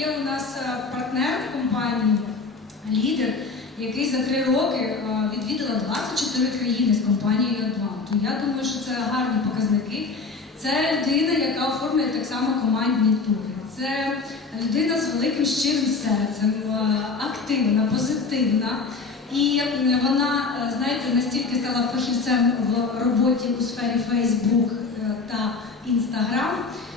є у нас е, партнер компанії, лідер, який за три роки е, відвідала 24 країни з компанією Advan. Я думаю, що це гарні показники. Це людина, яка оформлює так само командні тури. Це людина з великим щирим серцем, е, активна, позитивна. І вона, знаєте, настільки стала фахівцем в роботі у сфері Facebook та Instagram,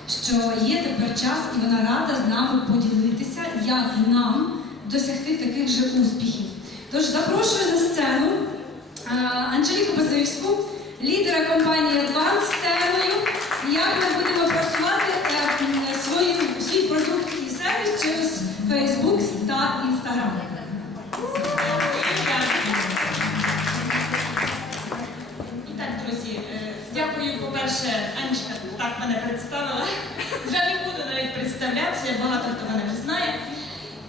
що є тепер час, і вона рада з нами поділитися, як нам досягти таких же успіхів. Тож запрошую на сцену Анжеліку Базилівську, лідера компанії з темою, як ми будемо просувати е, м, свою, свій продукт і сервіс через Facebook та Instagram. І так, друзі, е, дякую, по-перше, Анечка так мене представила. Вже не буду навіть представлятися, багато хто мене вже знає.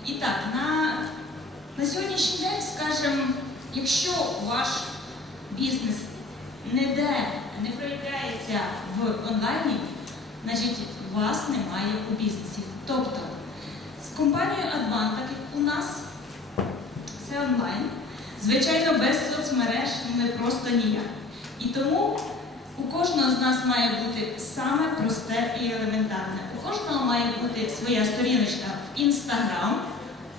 І так, на, на сьогоднішній день, скажімо, якщо ваш бізнес ніде не проявляється в онлайні, значить вас немає у бізнесі. Тобто з компанією Advan, у нас все онлайн. Звичайно, без соцмереж ми просто ніяк. І тому у кожного з нас має бути саме просте і елементарне. У кожного має бути своя сторіночка в Instagram,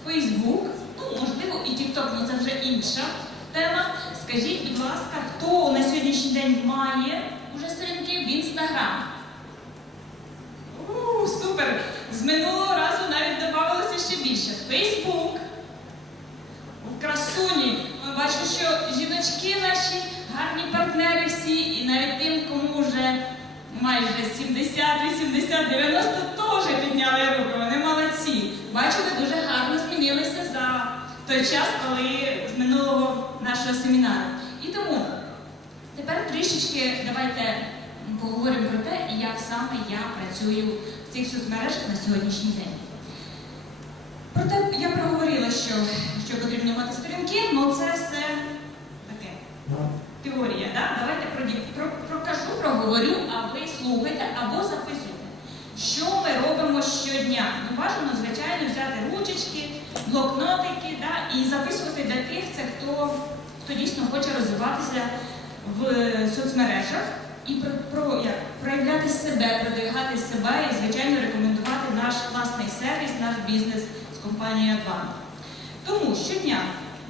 Facebook, ну можливо і TikTok, ну це вже інша тема. Скажіть, будь ласка, хто на сьогоднішній день має уже сторінки в Instagram? У, супер! З минулого разу навіть додавалося ще більше. Facebook. У красуні. Бачимо, що жіночки наші гарні партнери всі, і навіть тим, кому вже майже 70, 80, 90 теж підняли руки. Вони молодці. Бачу, ви дуже гарно змінилися за той час, коли з минулого нашого семінару. І тому тепер трішечки давайте поговоримо про те, як саме я працюю в цих соцмережах на сьогоднішній день. Проте я проговорила, що, що потрібно мати сторінки, але це все таке теорія. Да? Давайте про, прокажу, проговорю, а ви слухайте або записуйте. Що ми робимо щодня? Ну, бажано, звичайно, взяти ручечки, блокнотики да? і записувати для тих, це хто, хто дійсно хоче розвиватися в соцмережах і про, про, як, проявляти себе, продвигати себе і, звичайно, рекомендувати наш власний сервіс, наш бізнес з компанією Advan. Тому щодня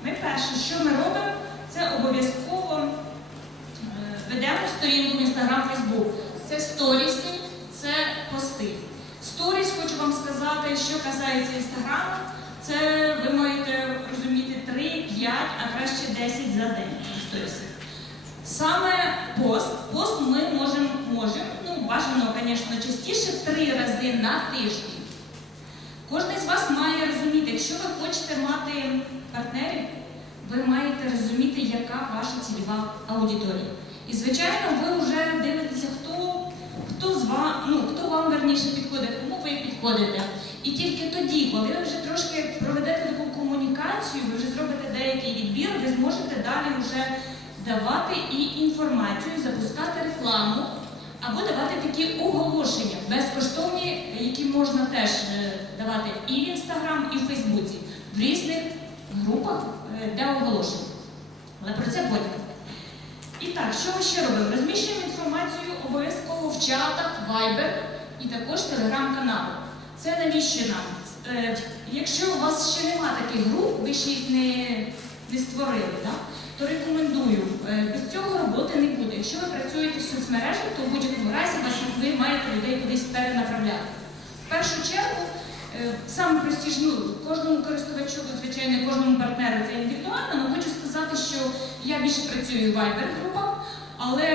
ми перше, що ми робимо, це обов'язково е, ведемо сторінку в Instagram, Facebook. Це сторіси, це пости. Сторіс, хочу вам сказати, що касається Інстаграму, це ви маєте розуміти 3, 5, а краще 10 за день сторіси. Саме пост. Пост ми можемо, можемо, ну бажано, звісно, частіше три рази на тиждень. Кожен з вас має розуміти, якщо ви хочете мати партнерів, ви маєте розуміти, яка ваша цільова аудиторія. І, звичайно, ви вже дивитеся, хто, хто, з вам, ну, хто вам верніше підходить, кому ви підходите. І тільки тоді, коли ви вже трошки проведете таку комунікацію, ви вже зробите деякий відбір, ви зможете далі вже давати і інформацію, запускати рекламу, або давати такі оголошення безкоштовні, які можна теж е, давати і в Інстаграм, і в Фейсбуці, в різних групах е, для оголошень. Але про це потім. І так, що ми ще робимо? Розміщуємо інформацію обов'язково в чатах, Viber і також телеграм-канали. Це навіщо нам? Е, Якщо у вас ще нема таких груп, ви ще їх не, не створили, да? то рекомендую. Е, Без цього роботи не буде. Якщо ви працюєте в соцмережах, то в будь-якому разі ви маєте людей кудись перенаправляти. В першу чергу, саме простіше, ну, кожному користувачу, звичайно, кожному партнеру це індивідуально, але хочу сказати, що я більше працюю в Viber-групах, але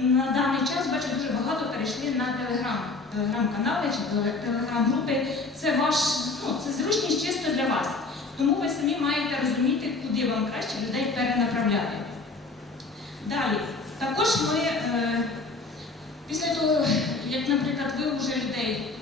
на даний час бачу дуже багато перейшли на Telegram. Телеграм-канали чи теле- телеграм-групи. Це ваш, ну, це зручність чисто для вас. Тому ви самі маєте розуміти, куди вам краще людей перенаправляти. Далі, також ми, е, після того, як, наприклад, ви вже людей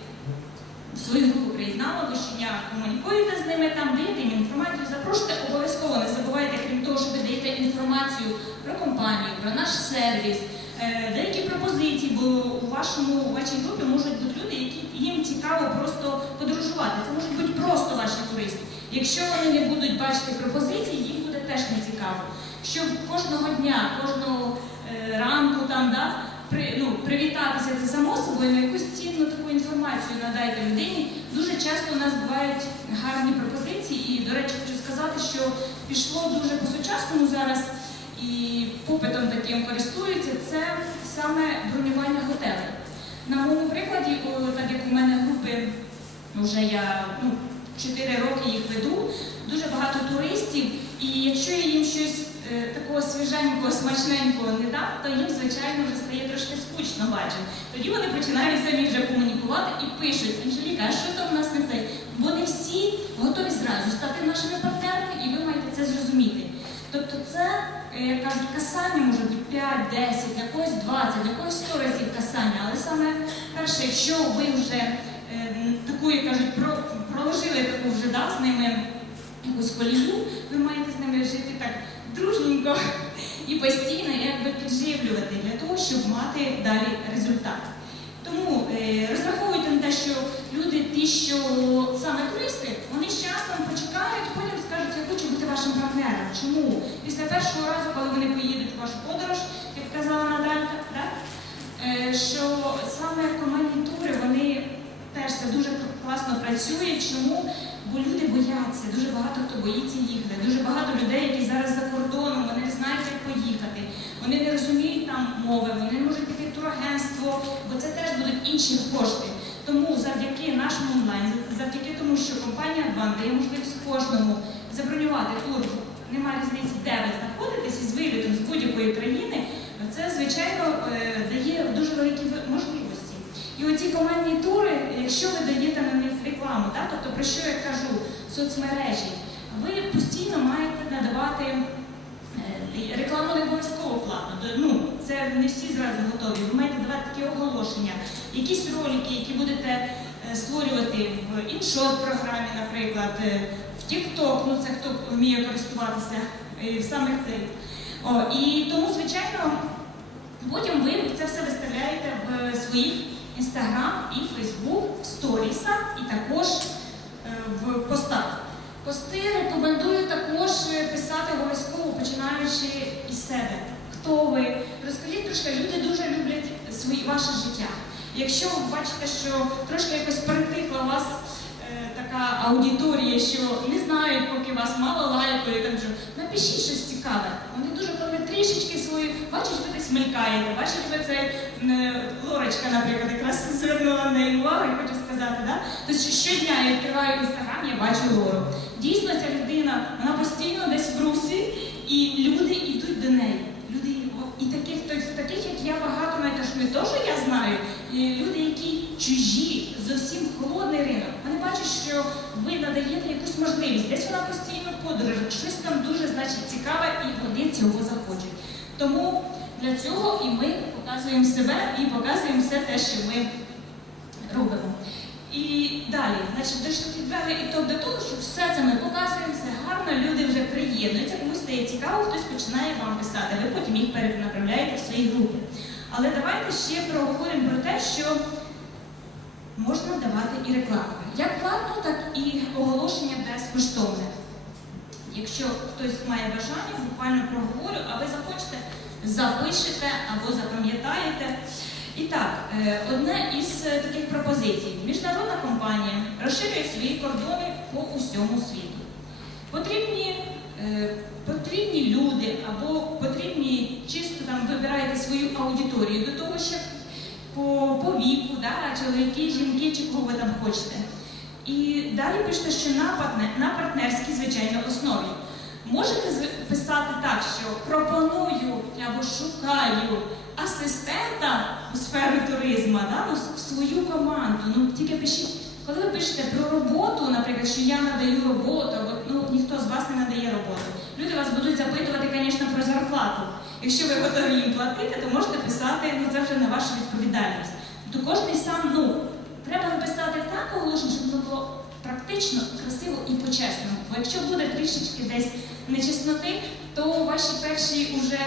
в свою групу приєднали, ви щодня комунікуєте з ними, там даєте їм інформацію, запрошуйте обов'язково, не забувайте, крім того, що ви даєте інформацію про компанію, про наш сервіс, е, деякі пропозиції, бо у вашому вашій групі можуть бути люди, які їм цікаво просто подорожувати. подорожувати. Це можуть бути просто ваші туристи. Якщо вони не будуть бачити пропозиції, їм буде теж не цікаво. Щоб кожного дня, кожного е, ранку там, да, при, ну, привітатися це само собою, на якусь цінну таку інформацію надайте людині. Дуже часто у нас бувають гарні пропозиції, і, до речі, хочу сказати, що пішло дуже по-сучасному зараз і попитом таким користуються, це саме бронювання готелей. На моєму прикладі, так як у мене групи, вже я ну, 4 роки їх веду, дуже багато туристів, і якщо я їм щось такого свіженького, смачненького не дам, то їм, звичайно, вже стає трошки скучно бачити. Тоді вони починають самі вже комунікувати і пишуть, Анжеліка, а що там у нас не цей? Бо не всі готові зразу стати нашими партнерами, і ви маєте це зрозуміти. Тобто це, е, кажуть, касання може бути 5, 10, для когось 20, для когось 100 разів касання. Але саме перше, якщо ви вже е, таку, як кажуть, про, проложили таку вже да, з ними якусь колію, ви маєте з ними жити так дружненько і постійно якби підживлювати для того, щоб мати далі результат. Тому е, розраховуйте на те, що люди, ті, що саме туристи, вони з часом почекають, потім скажуть, я хочу бути вашим партнером. Чому? Після першого разу, коли вони поїдуть в вашу подорож, як казала Наталька, да? е, що саме командні тури, вони теж це дуже класно працює. Чому? Бо люди бояться, дуже багато хто боїться їхати, дуже багато людей, які зараз за кордоном, вони не знають, як поїхати, вони не розуміють там мови, вони не можуть піти в турагентство, бо це теж будуть інші кошти. Тому завдяки нашому онлайн, завдяки тому, що компанія Адван дає можливість кожному забронювати тур, немає різниці, де ви знаходитесь із вилітом з будь-якої країни, це звичайно е, дає дуже великі можливості. І оці командні тури, якщо ви даєте на тобто про що я кажу, соцмережі, ви постійно маєте надавати е, рекламу не обов'язково платно. Ну, це не всі зразу готові. Ви маєте давати такі оголошення, якісь ролики, які будете е, створювати в іншот програмі, наприклад, е, в TikTok, ну це хто вміє користуватися саме цей. О, і тому, звичайно, Потім ви це все виставляєте в своїх інстаграм і Фейсбук, в сторісах і також е, в постах. Пости рекомендую також е, писати обов'язково, починаючи із себе. Хто ви? Розкажіть трошки, люди дуже люблять свої, ваше життя. Якщо ви бачите, що трошки якось перетикла вас е, така аудиторія, що не знають, поки вас мало лайкою, там напишіть щось цікаве. Вони дуже трішечки свою, бачать, ви десь мелькаєте, бачать, ви цей е, Лорочка, наприклад, якраз звернула на неї увагу і хочу сказати, да? Тобто щодня я відкриваю інстаграм, я бачу Лору. Дійсно, ця людина, вона постійно десь в русі, і люди йдуть до неї. Люди і таких, тобто, таких, як я, багато навіть не то, що я знаю, і люди, які чужі, зовсім холодний ринок. Вони бачать, що ви надаєте якусь можливість. Десь вона постійно в щось там дуже значить цікаве, і вони цього захочуть. Тому для цього і ми показуємо себе і показуємо все те, що ми робимо. І далі, значить, дійшли підвели ітог до того, що все це ми показуємо, все гарно, люди вже приєднуються, комусь стає цікаво, хтось починає вам писати, ви потім їх перенаправляєте в свої групи. Але давайте ще проговоримо про те, що можна давати і рекламу. Як платну, так і оголошення безкоштовне. Якщо хтось має бажання, буквально проговорю, а ви захочете, запишете або запам'ятаєте. І так, е, одне із е, таких пропозицій. Міжнародна компанія розширює свої кордони по усьому світу. Потрібні, е, потрібні люди або потрібні, чисто там вибираєте свою аудиторію до того, щоб по, по віку, да, чоловіки, жінки, чи кого ви там хочете. І далі пишете, що на, партнер, на партнерській, звичайно, основі. Можете писати так, що пропоную або шукаю асистента у сфері туризму да, ну, в свою команду. Ну тільки пишіть, коли ви пишете про роботу, наприклад, що я надаю роботу, або ну ніхто з вас не надає роботу. Люди вас будуть запитувати, звісно, про зарплату. Якщо ви готові їм платити, то можете писати, ну це вже на вашу відповідальність. То кожен сам, ну, треба написати так оголошення, щоб воно було практично, красиво і по-чесному. Бо якщо буде трішечки десь нечесноти, то ваші перші уже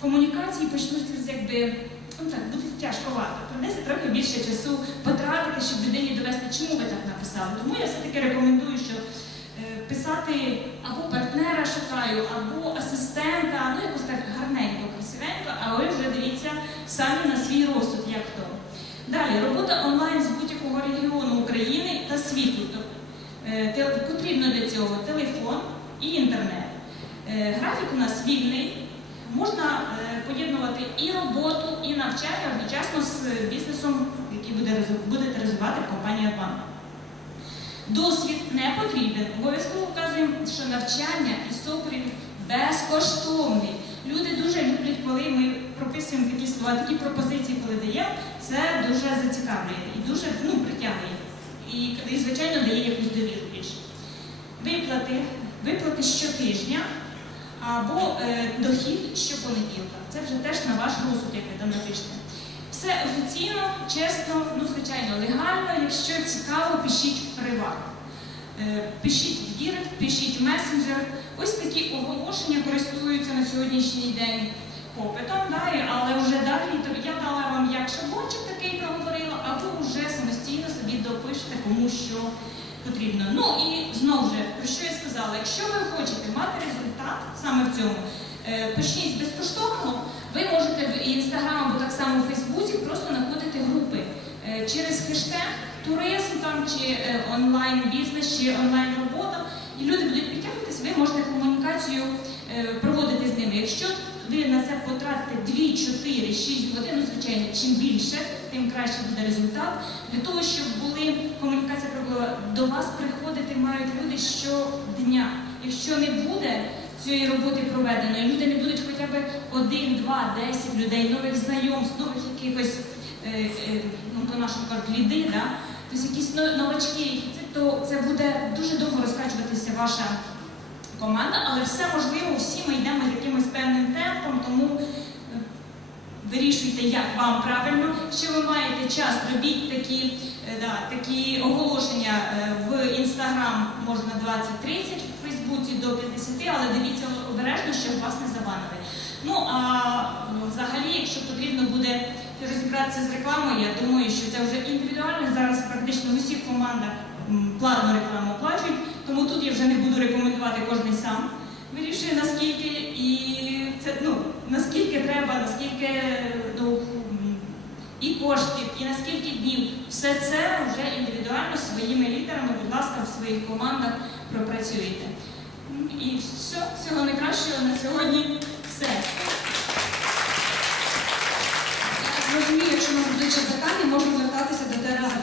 комунікації почнуться якби. Ну так, буде тяжковато. Придеться трохи більше часу потратити, щоб людині довести чому ви так написали. Тому я все-таки рекомендую, що е, писати або партнера шукаю, або асистента, ну якось так гарненько, красивенько, а ви вже дивіться самі на свій розсуд, як то. Далі, робота онлайн з будь-якого регіону України та світу. Е, Потрібно для цього телефон і інтернет. Е, Графік у нас вільний, можна е, поєднувати і роботу, і навчання одночасно з бізнесом, який буде будете розвивати компанія Банк. Досвід не потрібен. Обов'язково вказуємо, що навчання і супровід безкоштовний. Люди дуже люблять, коли ми прописуємо такі слова, такі пропозиції, коли даємо, це дуже зацікавлює і дуже ну, притягує. І, і, звичайно, дає якусь довіру більше. Виплати, виплати щотижня або е, дохід щопонеділка. Це вже теж на ваш розсуд, як ви там напишете. Все офіційно, чесно, ну звичайно, легально. Якщо цікаво, пишіть в приват. Е, Пишіть в Дірект, пишіть в месенджер. Ось такі оголошення користуються на сьогоднішній день попитом, да, але вже далі я дала вам як шаблончик такий проговорила, а ви вже самостійно собі допишете кому що потрібно. Ну і знову ж, про що я сказала, якщо ви хочете мати результат саме в цьому, е, почніть з ви можете в інстаграм або так само в Фейсбуці просто знаходити групи Е, через хештег туризм там чи е, онлайн бізнес, чи онлайн робота, і люди будуть підтягуватись, ви можете комунікацію проводити з ними. Якщо ви на це потратите 2, 4, 6 годин, ну звичайно, чим більше, тим краще буде результат. Для того, щоб були комунікація пробила, до вас приходити мають люди щодня. Якщо не буде цієї роботи проведеної, люди не будуть хоча б один, два, десять людей, нових знайомств, нових якихось, е, е, ну по нашому кажуть, ліди, да? тобто якісь новачки, то це буде дуже довго розкачуватися ваша команда, але все можливо, всі ми йдемо з якимось певним темпом, тому вирішуйте, як вам правильно. Що ви маєте час, робіть такі, е, да, такі оголошення е, в інстаграм можна 20-30, в Фейсбуці до 50, але дивіться обережно, щоб вас не забанили. Ну а взагалі, якщо потрібно буде розібратися з рекламою, я думаю, що це вже індивідуально. Зараз практично в усіх командах платну рекламу оплачують, тому тут я вже не буду рекомендувати кожен сам. Вирішує наскільки це ну наскільки треба, наскільки ну, і коштів, і наскільки днів. Все це вже індивідуально своїми лідерами, будь ласка, в своїх командах пропрацюєте. І все, всього найкращого на сьогодні все. Розумію, якщо нам будуть ще питання, можна звертатися до Терези.